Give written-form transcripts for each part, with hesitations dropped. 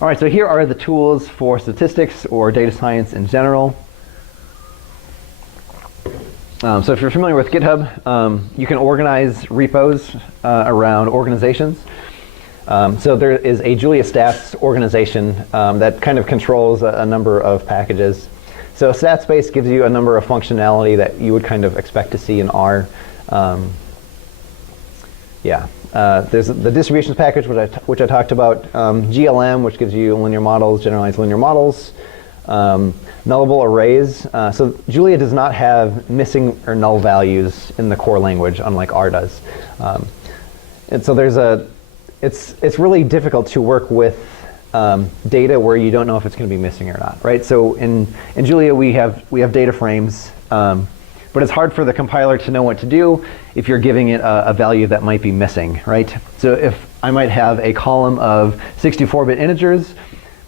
All right, so here are the tools for statistics or data science in general. So if you're familiar with GitHub, you can organize repos around organizations. So there is a Julia Stats organization that kind of controls a number of packages. So StatsBase gives you a number of functionality that you would kind of expect to see in R. There's the distributions package, which I talked about. GLM, which gives you linear models, generalized linear models. Nullable arrays. So Julia does not have missing or null values in the core language, unlike R does. And so it's really difficult to work with data where you don't know if it's going to be missing or not, right? So in Julia we have data frames, but it's hard for the compiler to know what to do if you're giving it a value that might be missing, right? So if I might have a column of 64-bit integers,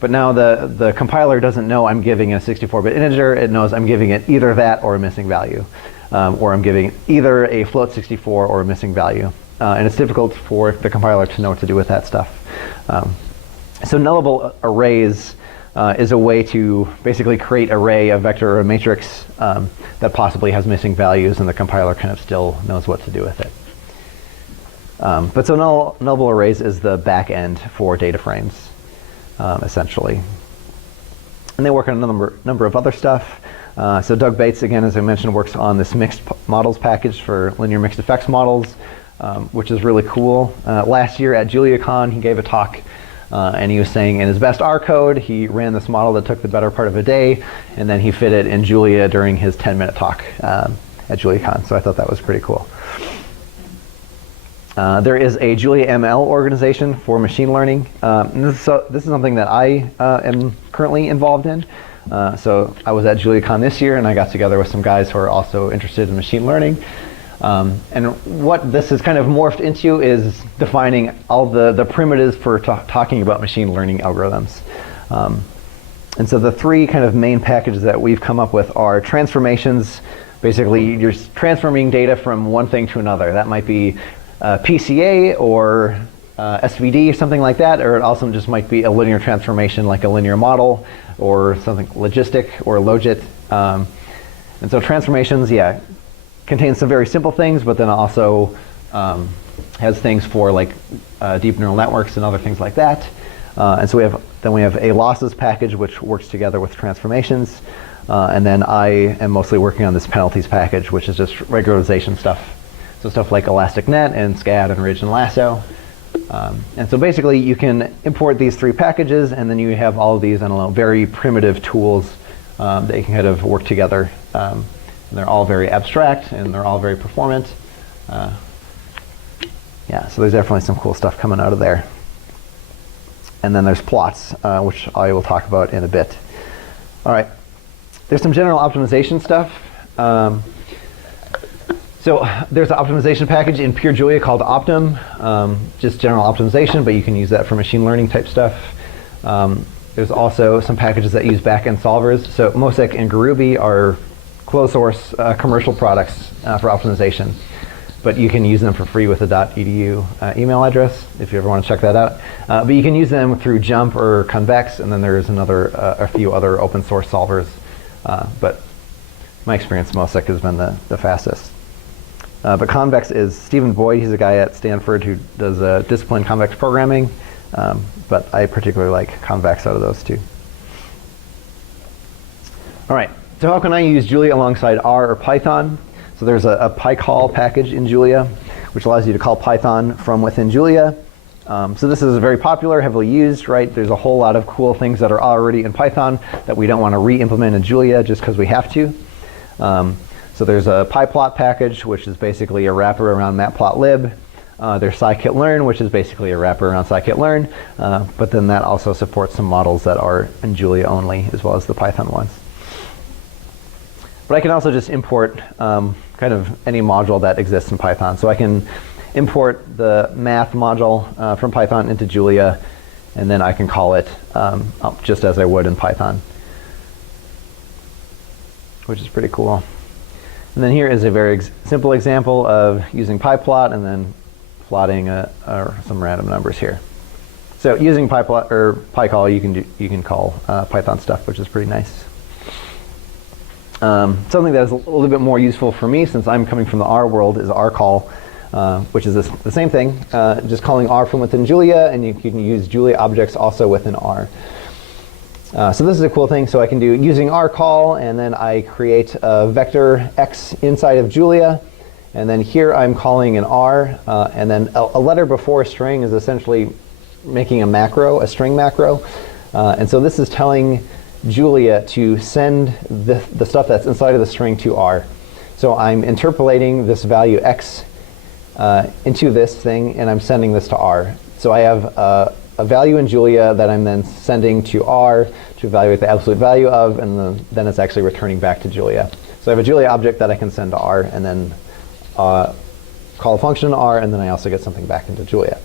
but now the compiler doesn't know I'm giving a 64-bit integer. It knows I'm giving it either that or a missing value, or I'm giving either a float 64 or a missing value. And it's difficult for the compiler to know what to do with that stuff. So nullable arrays is a way to basically create an array, a vector, or a matrix that possibly has missing values, and the compiler kind of still knows what to do with it. But so nullable arrays is the back end for data frames. Essentially. And they work on a number of other stuff. So Doug Bates, again, as I mentioned, works on this mixed models package for linear mixed effects models, which is really cool. Last year at JuliaCon, he gave a talk, and he was saying in his best R code, he ran this model that took the better part of a day, and then he fit it in Julia during his 10-minute talk at JuliaCon. So I thought that was pretty cool. There is a Julia ML organization for machine learning. This is something that I am currently involved in. So I was at JuliaCon this year, and I got together with some guys who are also interested in machine learning. And what this has kind of morphed into is defining all the primitives for talking about machine learning algorithms. And so the three kind of main packages that we've come up with are transformations. Basically, you're transforming data from one thing to another. That might be PCA or SVD or something like that, or it also just might be a linear transformation like a linear model or something logistic or logit. And so transformations, contains some very simple things, but then also has things for like deep neural networks and other things like that. And so we have a losses package which works together with transformations, and then I am mostly working on this penalties package, which is just regularization stuff. So stuff like ElasticNet and SCAD and Ridge and Lasso. And so basically you can import these three packages, and then you have all of these, I don't know, very primitive tools that you can kind of work together. And they're all very abstract, and they're all very performant. So there's definitely some cool stuff coming out of there. And then there's plots, which I will talk about in a bit. All right, there's some general optimization stuff. So there's an optimization package in pure Julia called Optim, just general optimization, but you can use that for machine learning type stuff. There's also some packages that use backend solvers. So Mosaic and Garubi are closed source commercial products for optimization, but you can use them for free with a .edu email address if you ever want to check that out. But you can use them through Jump or Convex, and then there's a few other open source solvers. But my experience, Mosaic has been the fastest. But Convex is Stephen Boyd. He's a guy at Stanford who does disciplined convex programming. But I particularly like Convex out of those two. All right, so how can I use Julia alongside R or Python? So there's a PyCall package in Julia, which allows you to call Python from within Julia. So this is very popular, heavily used, right? There's a whole lot of cool things that are already in Python that we don't want to re-implement in Julia just because we have to. So there's a pyplot package, which is basically a wrapper around matplotlib. There's scikit-learn, which is basically a wrapper around scikit-learn. But then that also supports some models that are in Julia only, as well as the Python ones. But I can also just import kind of any module that exists in Python. So I can import the math module from Python into Julia, and then I can call it just as I would in Python, which is pretty cool. And then here is a very simple example of using pyplot and then plotting some random numbers here. So using pyplot or pycall, you can call Python stuff, which is pretty nice. Something that is a little bit more useful for me, since I'm coming from the R world, is rcall, which is the same thing, just calling R from within Julia, and you can use Julia objects also within R. So this is a cool thing. So I can do using rcall, and then I create a vector x inside of Julia, and then here I'm calling an R, and then a letter before a string is essentially making a macro, a string macro. And so this is telling Julia to send the stuff that's inside of the string to R. So I'm interpolating this value x into this thing, and I'm sending this to R. So I have a value in Julia that I'm then sending to R to evaluate the absolute value of, and then it's actually returning back to Julia. So I have a Julia object that I can send to R, and then call a function in R, and then I also get something back into Julia.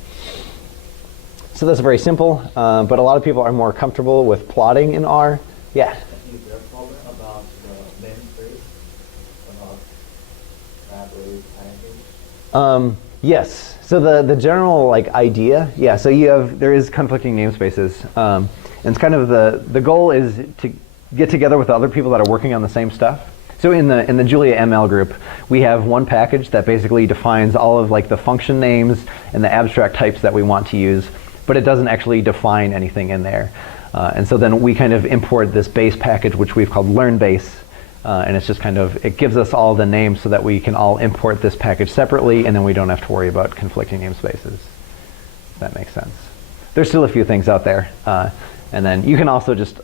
So that's very simple, but a lot of people are more comfortable with plotting in R. Yeah? Is there a problem about the namespace, about library package? Yes. So the general idea, yeah. So there is conflicting namespaces, and it's kind of the goal is to get together with other people that are working on the same stuff. So in the Julia ML group, we have one package that basically defines all of the function names and the abstract types that we want to use, but it doesn't actually define anything in there. And so then we kind of import this base package, which we've called learn base, and it's just it gives us all the names so that we can all import this package separately, and then we don't have to worry about conflicting namespaces, if that makes sense. There's still a few things out there. And then you can also just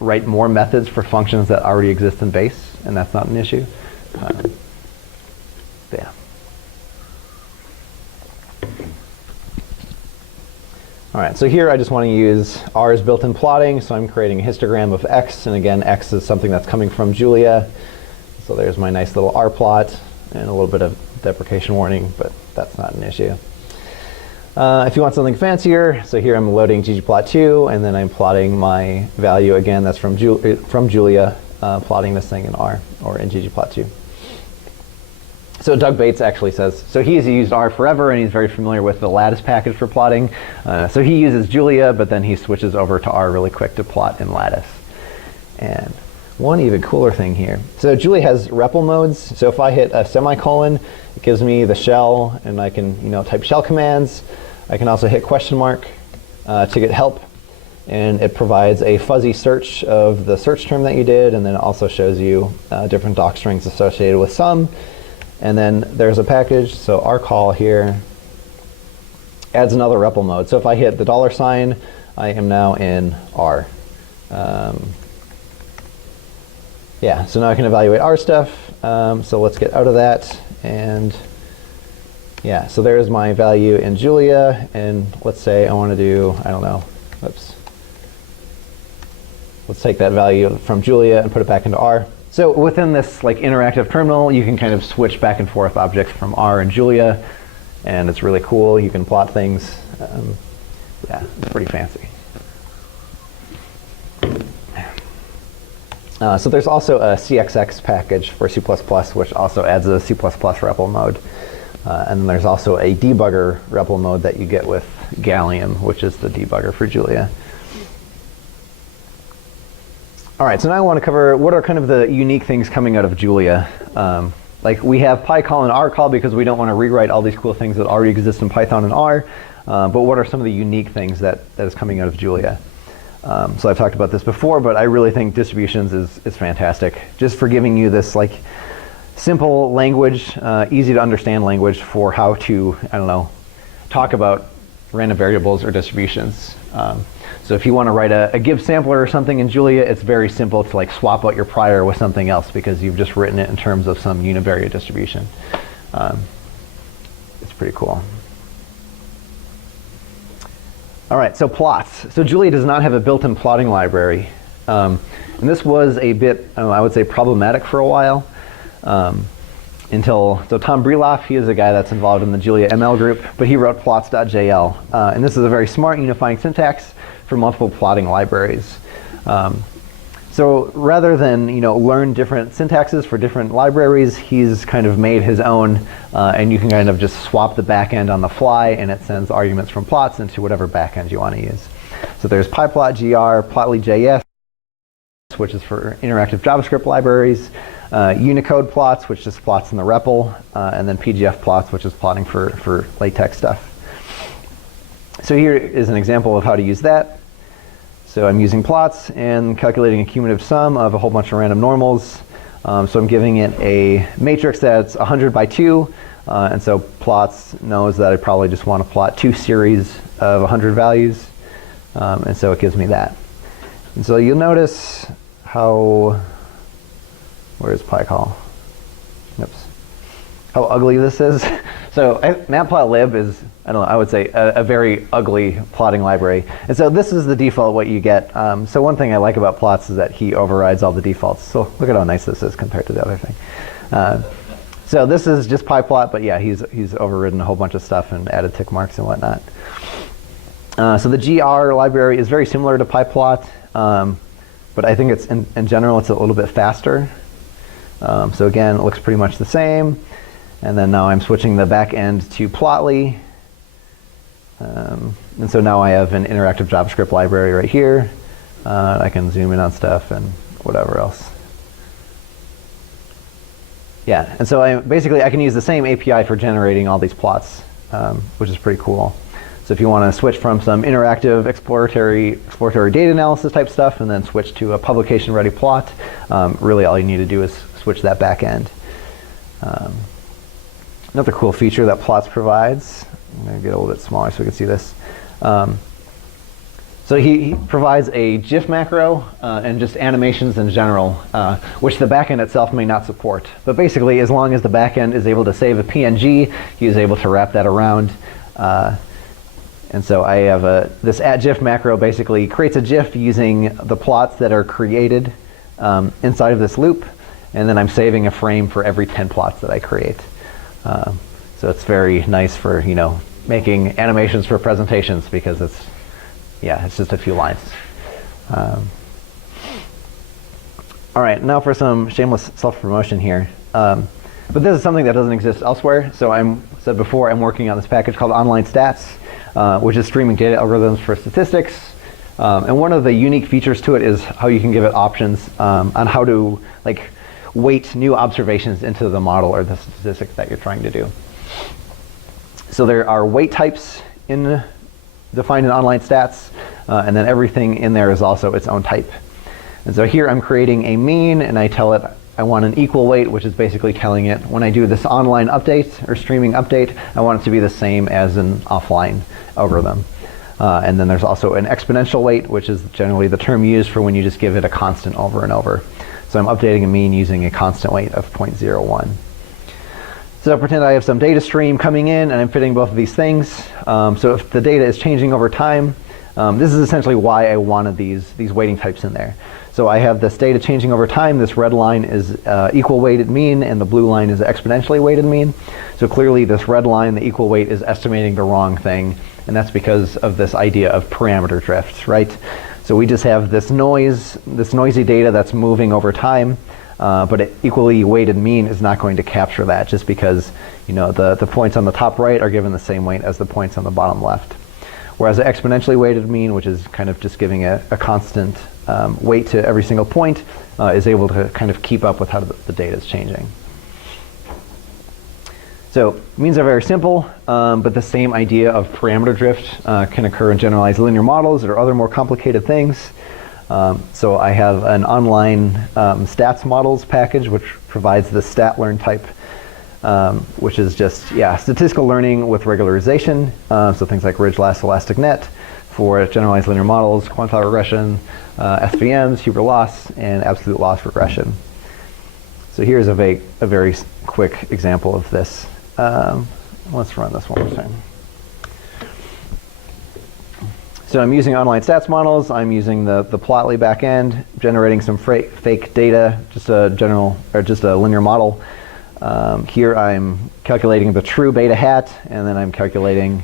write more methods for functions that already exist in base, and that's not an issue. Yeah. All right, so here I just want to use R's built-in plotting, so I'm creating a histogram of x, and again, x is something that's coming from Julia. So there's my nice little R plot, and a little bit of deprecation warning, but that's not an issue. If you want something fancier, so here I'm loading ggplot2, and then I'm plotting my value again that's from Julia, plotting this thing in R or in ggplot2. So Doug Bates actually says, so he's used R forever, and he's very familiar with the lattice package for plotting. So he uses Julia, but then he switches over to R really quick to plot in lattice. And one even cooler thing here. So Julia has REPL modes. So if I hit a semicolon, it gives me the shell, and I can type shell commands. I can also hit question mark to get help, and it provides a fuzzy search of the search term that you did, and then it also shows you different doc strings associated with some. And then there's a package, so rcall here adds another REPL mode. So if I hit the $, I am now in R. Yeah, so now I can evaluate R stuff. So let's get out of that. And yeah, so there's my value in Julia. And let's say I want to do, I don't know, oops. Let's take that value from Julia and put it back into R. So within this interactive terminal, you can kind of switch back and forth objects from R and Julia, and it's really cool. You can plot things. Yeah, it's pretty fancy. So there's also a CXX package for C++, which also adds a C++ REPL mode. And then there's also a debugger REPL mode that you get with Gallium, which is the debugger for Julia. All right, so now I want to cover what are kind of the unique things coming out of Julia. We have pycall and rcall because we don't want to rewrite all these cool things that already exist in Python and R. But what are some of the unique things that is coming out of Julia? So I've talked about this before, but I really think distributions is fantastic. Just for giving you this simple language, easy to understand language for how to, talk about random variables or distributions. So if you want to write a give sampler or something in Julia, it's very simple to swap out your prior with something else because you've just written it in terms of some univariate distribution. It's pretty cool. All right, so plots. So Julia does not have a built-in plotting library. And this was a bit, I would say, problematic for a while. So Tom Breloff, he is a guy that's involved in the Julia ML group, but he wrote plots.jl. And this is a very smart unifying syntax for multiple plotting libraries. So rather than learn different syntaxes for different libraries, he's kind of made his own, and you can kind of just swap the backend on the fly, and it sends arguments from plots into whatever backend you want to use. So there's pyplot.gr, plotly.js, which is for interactive JavaScript libraries, Unicode plots, which just plots in the REPL, and then PGF plots, which is plotting for LaTeX stuff. So here is an example of how to use that. So I'm using plots and calculating a cumulative sum of a whole bunch of random normals. So I'm giving it a matrix that's 100 by 2, and so plots knows that I probably just want to plot 2 series of 100 values, and so it gives me that. And so you'll notice how, where's PyCall? Oops. How ugly this is. So matplotlib is, I don't know, I would say a very ugly plotting library. And so this is the default what you get. So one thing I like about plots is that he overrides all the defaults. So look at how nice this is compared to the other thing. So this is just pyplot, but yeah, he's overridden a whole bunch of stuff and added tick marks and whatnot. So the GR library is very similar to pyplot, but I think it's in general it's a little bit faster. So again, it looks pretty much the same. And then now I'm switching the back end to Plotly. And so now I have an interactive JavaScript library right here. I can zoom in on stuff and whatever else. Yeah, and so I can use the same API for generating all these plots, which is pretty cool. So if you want to switch from some interactive exploratory data analysis type stuff and then switch to a publication-ready plot, really all you need to do is switch that back end. Another cool feature that plots provides, I'm going to get a little bit smaller so we can see this. So he provides a GIF macro and just animations in general, which the backend itself may not support. But basically, as long as the backend is able to save a PNG, he is able to wrap that around. And so I have this @GIF macro basically creates a GIF using the plots that are created inside of this loop, and then I'm saving a frame for every 10 plots that I create. So it's very nice for making animations for presentations because it's just a few lines. All right, now for some shameless self-promotion here. But this is something that doesn't exist elsewhere. So said before, I'm working on this package called OnlineStats, which is streaming data algorithms for statistics. And one of the unique features to it is how you can give it options on how to weight new observations into the model or the statistics that you're trying to do. So there are weight types defined in OnlineStats, and then everything in there is also its own type. And so here I'm creating a mean, and I tell it I want an equal weight, which is basically telling it when I do this online update or streaming update, I want it to be the same as an offline algorithm. And then there's also an exponential weight, which is generally the term used for when you just give it a constant over and over. So I'm updating a mean using a constant weight of 0.01. So pretend I have some data stream coming in and I'm fitting both of these things. So if the data is changing over time, this is essentially why I wanted these weighting types in there. So I have this data changing over time. This red line is equal weighted mean and the blue line is exponentially weighted mean. So clearly this red line, the equal weight, is estimating the wrong thing. And that's because of this idea of parameter drift, right? So we just have this noisy data that's moving over time, but an equally weighted mean is not going to capture that just because the points on the top right are given the same weight as the points on the bottom left. Whereas an exponentially weighted mean, which is kind of just giving a constant weight to every single point, is able to kind of keep up with how the data is changing. So means are very simple, but the same idea of parameter drift can occur in generalized linear models or other more complicated things. So I have an online stats models package which provides the StatLearn type, which is just statistical learning with regularization. So things like ridge, last, elastic net for generalized linear models, quantile regression, SVMs, Huber loss, and absolute loss regression. So here's a very quick example of this. Let's run this one more time. So I'm using online stats models. I'm using the Plotly backend, generating some fake data, just a linear model. Here I'm calculating the true beta hat, and then I'm calculating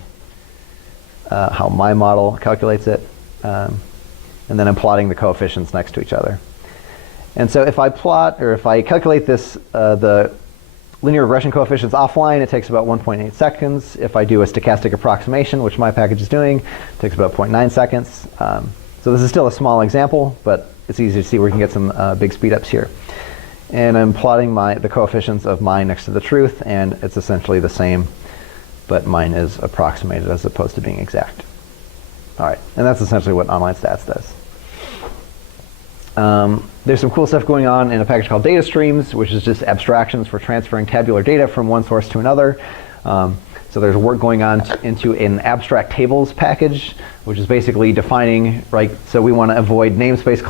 how my model calculates it. And then I'm plotting the coefficients next to each other. And so if I plot, or if I calculate this, the linear regression coefficients offline, it takes about 1.8 seconds. If I do a stochastic approximation, which my package is doing, it takes about 0.9 seconds. So this is still a small example, but it's easy to see where we can get some big speedups here. And I'm plotting the coefficients of mine next to the truth, and it's essentially the same, but mine is approximated as opposed to being exact. All right, and that's essentially what OnlineStats does. There's some cool stuff going on in a package called data streams, which is just abstractions for transferring tabular data from one source to another. So there's work going on into an abstract tables package, which is basically defining, right? So we want to avoid namespace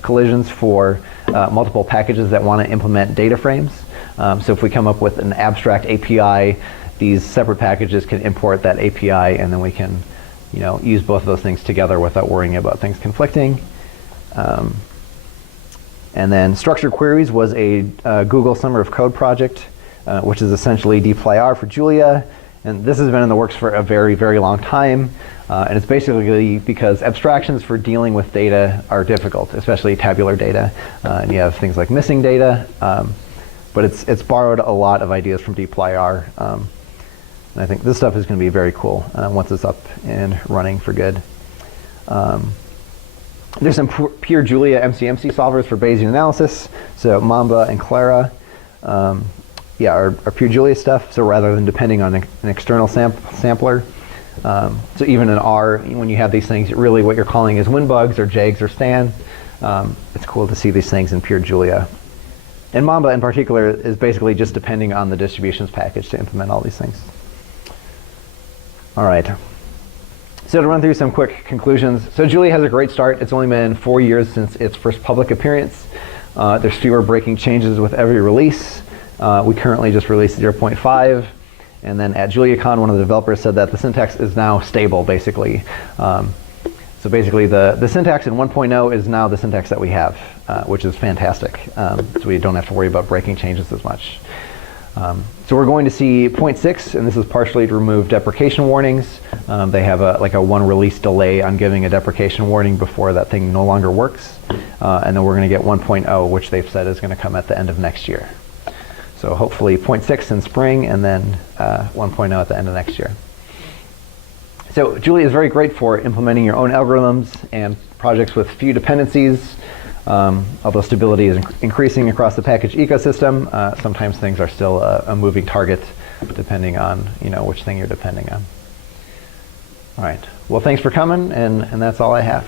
collisions for multiple packages that want to implement data frames. So if we come up with an abstract API, these separate packages can import that API, and then we can, use both of those things together without worrying about things conflicting. And then structured queries was a Google Summer of Code project, which is essentially dplyr for Julia. And this has been in the works for a very, very long time. And it's basically because abstractions for dealing with data are difficult, especially tabular data. And you have things like missing data. But it's borrowed a lot of ideas from dplyr. And I think this stuff is going to be very cool once it's up and running for good. There's some pure Julia MCMC solvers for Bayesian analysis. So Mamba and Clara are pure Julia stuff. So rather than depending on an external sampler. So even in R, when you have these things, really what you're calling is winbugs or jags or stan. It's cool to see these things in pure Julia. And Mamba in particular is basically just depending on the distributions package to implement all these things. All right. So to run through some quick conclusions. So Julia has a great start. It's only been 4 years since its first public appearance. There's fewer breaking changes with every release. We currently just released 0.5. And then at JuliaCon, one of the developers said that the syntax is now stable, basically. So basically, the syntax in 1.0 is now the syntax that we have, which is fantastic. So we don't have to worry about breaking changes as much. So we're going to see 0.6, and this is partially to remove deprecation warnings. They have a one release delay on giving a deprecation warning before that thing no longer works. And then we're going to get 1.0, which they've said is going to come at the end of next year. So hopefully 0.6 in spring, and then 1.0 at the end of next year. So Julia is very great for implementing your own algorithms and projects with few dependencies. Although stability is increasing across the package ecosystem, sometimes things are still a moving target depending on which thing you're depending on. All right. Well, thanks for coming, and that's all I have.